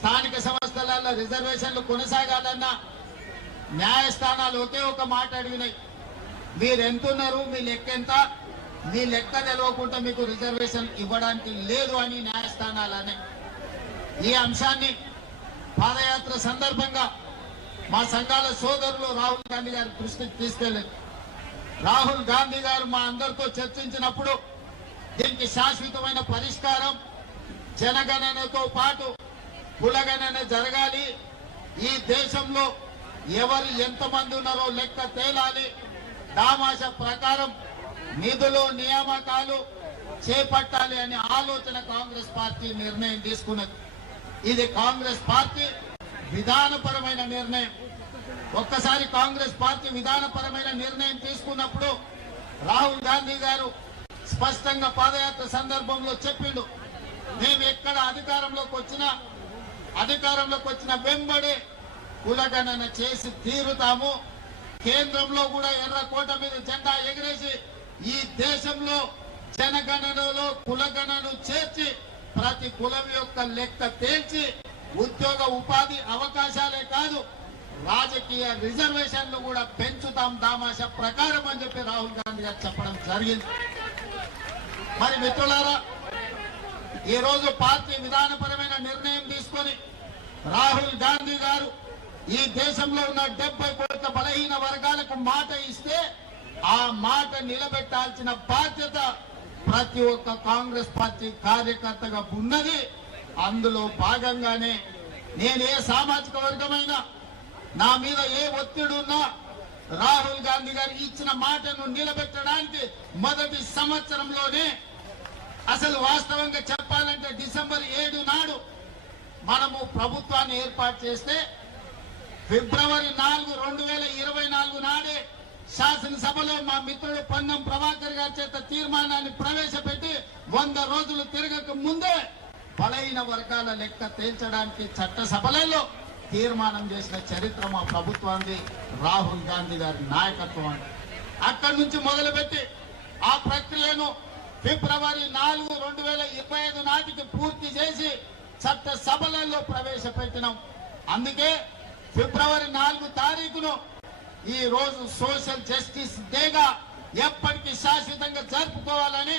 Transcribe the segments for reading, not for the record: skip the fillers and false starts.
స్థానిక సంస్థలలో రిజర్వేషన్లు కొనసాగాలన్నా న్యాయస్థానాలు ఒకే ఒక మాట అడిగినాయి, మీరు ఎంతున్నారు, మీ లెక్క ఎంత, మీ లెక్క తెలవకుండా మీకు రిజర్వేషన్ ఇవ్వడానికి లేదు అని న్యాయస్థానాలనే. ఈ అంశాన్ని పాదయాత్ర సందర్భంగా మా సంఘాల సోదరులు రాహుల్ గాంధీ గారి దృష్టికి తీసుకెళ్లారు. రాహుల్ గాంధీ గారు మా అందరితో చర్చించినప్పుడు దీనికి శాశ్వతమైన పరిష్కారం జనగణనతో పాటు కులగణన జరగాలి, ఈ దేశంలో ఎవరు ఎంతమంది ఉన్నారో లెక్క తేలాలి, దామాష ప్రకారం నిధులు నియామకాలు చేపట్టాలి అనే ఆలోచన కాంగ్రెస్ పార్టీ నిర్ణయం తీసుకున్నది. ఇది కాంగ్రెస్ పార్టీ విధానపరమైన నిర్ణయం. ఒక్కసారి కాంగ్రెస్ పార్టీ విధానపరమైన నిర్ణయం తీసుకున్నప్పుడు రాహుల్ గాంధీ గారు స్పష్టంగా పాదయాత్ర సందర్భంలో చెప్పిండు, మేము ఎక్కడ అధికారంలోకి వచ్చిన వెంబడే కులగణన చేసి తీరుతాము, కేంద్రంలో కూడా ఎర్రకోట మీద జెండా ఎగిరేసి ఈ దేశంలో జనగణనలో కులగణను చేర్చి ప్రతి కులం యొక్క లెక్క తేల్చి ఉద్యోగ ఉపాధి అవకాశాలే కాదు రాజకీయ రిజర్వేషన్లు కూడా పెంచుతాం దామాష ప్రకారం అని చెప్పి రాహుల్ గాంధీ గారు చెప్పడం జరిగింది. మరి మిత్రులారా, ఈ రోజు పార్టీ విధానపరమైన నిర్ణయం తీసుకొని రాహుల్ గాంధీ గారు ఈ దేశంలో ఉన్న 70 కోట్ల బలహీన వర్గాలకు మాట ఇస్తే ఆ మాట నిలబెట్టాల్సిన బాధ్యత ప్రతి ఒక్క కాంగ్రెస్ పార్టీ కార్యకర్తగా ఉన్నది. అందులో భాగంగానే నేను ఏ సామాజిక వర్గమైనా నా మీద ఏ ఒత్తిడి ఉన్నా రాహుల్ గాంధీ గారు ఇచ్చిన మాటను నిలబెట్టడానికి మొదటి సంవత్సరంలోనే, అసలు వాస్తవంగా చెప్పాలంటే డిసెంబర్ 7 నాడు మనము ప్రభుత్వాన్ని ఏర్పాటు చేస్తే ఫిబ్రవరి 4, 2024 నాడే శాసనసభలో మా మిత్రుడు పొన్నం ప్రభాకర్ గారి చేత తీర్మానాన్ని ప్రవేశపెట్టి 100 రోజులు తిరగక ముందే బలహీన వర్గాల లెక్క తేల్చడానికి చట్టసభలలో తీర్మానం చేసిన చరిత్ర మా ప్రభుత్వానికి రాహుల్ గాంధీ గారి నాయకత్వం. అక్కడి నుంచి మొదలుపెట్టి ఆ ప్రక్రియను ఫిబ్రవరి 4, 2025 నాటికి పూర్తి చేసి చట్టసభలలో ప్రవేశపెట్టినాం. అందుకే ఫిబ్రవరి 4 తారీఖును ఈ రోజు సోషల్ జస్టిస్ డేగా ఎప్పటికీ శాశ్వతంగా జరుపుకోవాలని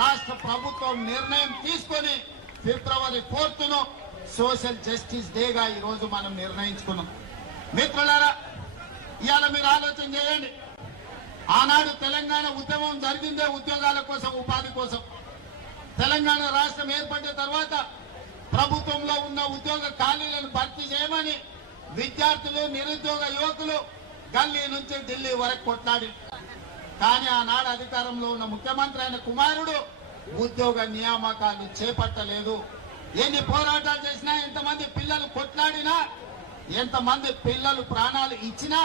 రాష్ట్ర ప్రభుత్వం నిర్ణయం తీసుకొని ఫిబ్రవరి 4ను సోషల్ జస్టిస్ డేగా ఈ రోజు మనం నిర్ణయించుకున్నాం. మిత్రులారా, ఇవాళ మీరు ఆలోచన చేయండి, ఆనాడు తెలంగాణ ఉద్యమం జరిగిందే ఉద్యోగాల కోసం, ఉపాధి కోసం. తెలంగాణ రాష్ట్రం ఏర్పడిన తర్వాత ప్రభుత్వంలో ఉన్న ఉద్యోగ ఖాళీలను భర్తీ చేయమని విద్యార్థులు, నిరుద్యోగ యువకులు గల్లీ నుంచి ఢిల్లీ వరకు కొట్లాడి, కానీ ఆనాడు అధికారంలో ఉన్న ముఖ్యమంత్రి అయిన కుమారుడు ఉద్యోగ నియామకాలు చేపట్టలేదు. ఎన్ని పోరాటాలు చేసినా, ఎంతమంది పిల్లలు కొట్లాడినా, ఎంతమంది పిల్లలు ప్రాణాలు ఇచ్చినా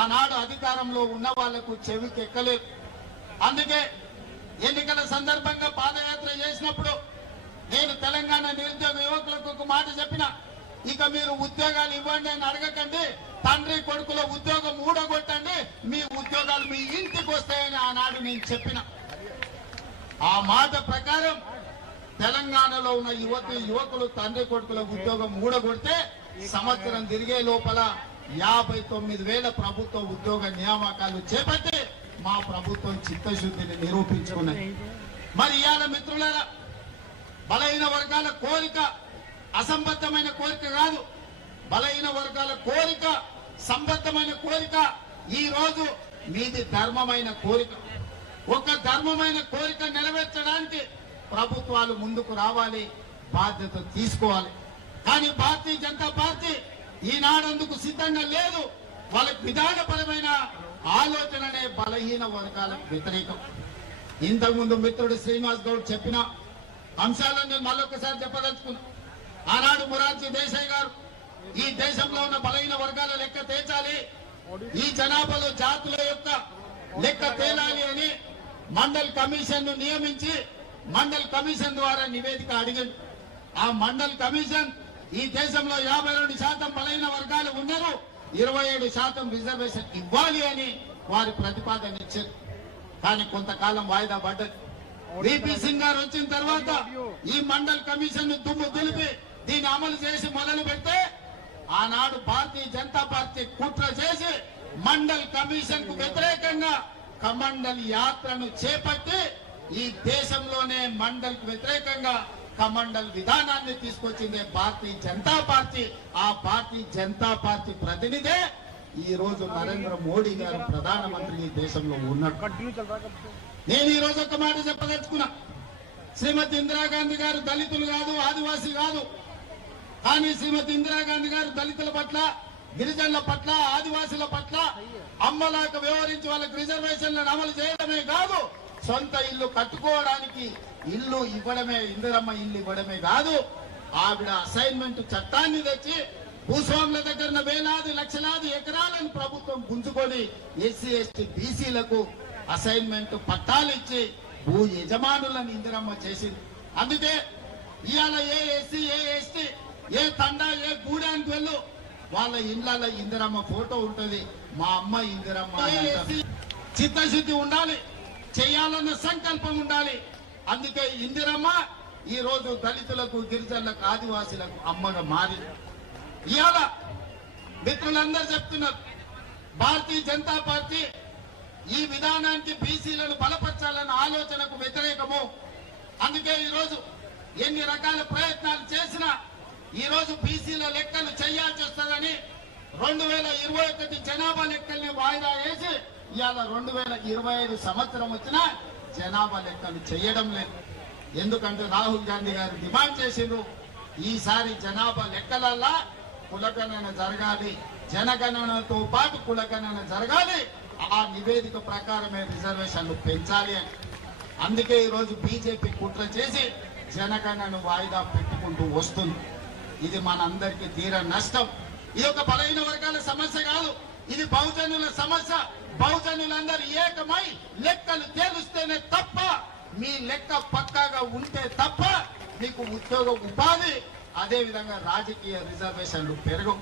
ఆనాడు అధికారంలో ఉన్న వాళ్లకు చెవికి ఎక్కలేదు. అందుకే ఎన్నికల సందర్భంగా పాదయాత్ర చేసినప్పుడు నేను తెలంగాణ నిరుద్యోగ యువకులకు ఒక మాట చెప్పిన, ఇక మీరు ఉద్యోగాలు ఇవ్వండి అని అడగకండి, తండ్రి కొడుకుల ఉద్యోగం ఊడగొట్టండి, మీ ఉద్యోగాలు మీ ఇంటికి వస్తాయని ఆనాడు నేను చెప్పిన. ఆ మాట ప్రకారం తెలంగాణలో ఉన్న యువకులు తండ్రి కొడుకుల ఉద్యోగం ఊడగొడితే సంవత్సరం తిరిగే లోపల 59,000 ప్రభుత్వ ఉద్యోగ నియామకాలు చేపట్టి మా ప్రభుత్వం చిత్తశుద్ధిని నిరూపించుకున్నది. మరి ఇవాళ మిత్రులారా, బలహీన వర్గాల కోరిక అసంబద్ధమైన కోరిక కాదు, బలహీన వర్గాల కోరిక సంబద్ధమైన కోరిక. ఈ రోజు మీది ధర్మమైన కోరిక. ఒక ధర్మమైన కోరిక నెరవేర్చడానికి ప్రభుత్వాలు ముందుకు రావాలి, బాధ్యత తీసుకోవాలి. కానీ భారతీయ జనతా పార్టీ ఈనాడందుకు సిద్ధంగా లేదు. వాళ్ళకి విధానపరమైన ఆలోచననే బలహీన వర్గాలకు వ్యతిరేకం. ఇంతకుముందు మిత్రుడు శ్రీనివాస్ గౌడ్ చెప్పిన అంశాలను నేను మళ్ళొకసారి చెప్పదలుచుకున్నా. ఆనాడు మొరార్జీ దేశాయ్ గారు ఈ దేశంలో ఉన్న బలహీన వర్గాల లెక్క తేల్చాలి, ఈ జనాభాలో జాతుల యొక్క లెక్క తేలాలి అని మండల్ కమిషన్ ను నియమించి మండల్ కమిషన్ ద్వారా నివేదిక అడిగింది. ఆ మండల్ కమిషన్ ఈ దేశంలో 52% బలహీన వర్గాలు ఉన్నారు, 27% రిజర్వేషన్ ఇవ్వాలి అని వారి ప్రతిపాదన ఇచ్చారు. కానీ కొంతకాలం వాయిదా పడ్డది. విపి సింగ్ గారు వచ్చిన తర్వాత ఈ మండల్ కమిషన్ ను దుమ్ము దులిపి దీన్ని అమలు చేసి మొదలు పెడితే ఆనాడు భారతీయ జనతా పార్టీ కుట్ర చేసి మండల్ కమిషన్ కు వ్యతిరేకంగా కమండల్ యాత్రను చేపట్టి ఈ దేశంలోనే మండల్ కు వ్యతిరేకంగా కమండల్ విధానాన్ని తీసుకొచ్చింది భారతీయ జనతా పార్టీ. ఆ భారతీయ జనతా పార్టీ ప్రతినిధే ఈ రోజు నరేంద్ర మోడీ గారు ప్రధానమంత్రి ఈ దేశంలో ఉన్నాడు. నేను ఈ రోజు ఒక మాట చెప్పదలుచుకున్నా. శ్రీమతి ఇందిరాగాంధీ గారు దళితులు కాదు, ఆదివాసీ కాదు. కానీ శ్రీమతి ఇందిరాగాంధీ గారు దళితుల పట్ల, గిరిజనుల పట్ల, ఆదివాసుల పట్ల అమ్మలాగా వ్యవహరించి వాళ్ళకి రిజర్వేషన్లను అమలు చేయడమే కాదు, సొంత ఇల్లు కట్టుకోవడానికి ఇల్లు ఇవ్వడమే, ఇందిరమ్మ ఇల్లు ఇవ్వడమే కాదు, ఆవిడ అసైన్మెంట్ చట్టాన్ని తెచ్చి భూస్వాముల దగ్గర వేలాది లక్షలాది ఎకరాలను ప్రభుత్వం గుంజుకొని ఎస్సీ ఎస్టీ బీసీలకు అసైన్మెంట్ పట్టాలు ఇచ్చి భూ యజమానులను ఇందిరమ్మ చేసింది. అందుకే ఇవాళ ఏ ఎస్సీ, ఏ ఎస్టీ, ఏ తండా, ఏ గూడానికి వెళ్ళు వాళ్ళ ఇండ్ల ఇందిరమ్మ ఫోటో ఉంటది. మా అమ్మ ఇందిరమ్మ. చిత్తశుద్ధి ఉండాలి, చేయాలన్న సంకల్పం ఉండాలి. అందుకే ఇందిరమ్మ ఈ రోజు దళితులకు, గిరిజనులకు, ఆదివాసీలకు అమ్మగా మారి ఇవాళ మిత్రులందరూ చెప్తున్నారు భారతీయ జనతా పార్టీ ఈ విధానానికి బీసీలను బలపరచాలన్న ఆలోచనకు వ్యతిరేకము. అందుకే ఈరోజు ఎన్ని రకాల ప్రయత్నాలు చేసినా ఈ రోజు బీసీల లెక్కలు చేయాల్సి వస్తుందని 2021 జనాభా లెక్కల్ని వాయిదా వేసి ఇవాళ 2025 సంవత్సరం వచ్చినా జనాభా లెక్కలు చేయడం లేదు. ఎందుకంటే రాహుల్ గాంధీ గారు డిమాండ్ చేసిండ్రు, ఈసారి జనాభా లెక్కలల్లా కులగణన జరగాలి, జనగణనతో పాటు కులగణన జరగాలి, ఆ నివేదిక ప్రకారమే రిజర్వేషన్లు పెంచాలి అని. అందుకే ఈరోజు బీజేపీ కుట్ర చేసి జనగణనను వాయిదా పెట్టుకుంటూ వస్తుంది. ఇది మనందరికీ తీర నష్టం. ఇది ఒక బలహీన వర్గాల సమస్య కాదు, ఇది బహుజనుల సమస్య. బహుజనులందరూ ఏకమై లెక్కలు తేలుస్తేనే తప్ప, మీ లెక్క పక్కాగా ఉంటే తప్ప మీకు ఉద్యోగ ఉపాధి, అదే విధంగా రాజకీయ రిజర్వేషన్లు పెరగవు.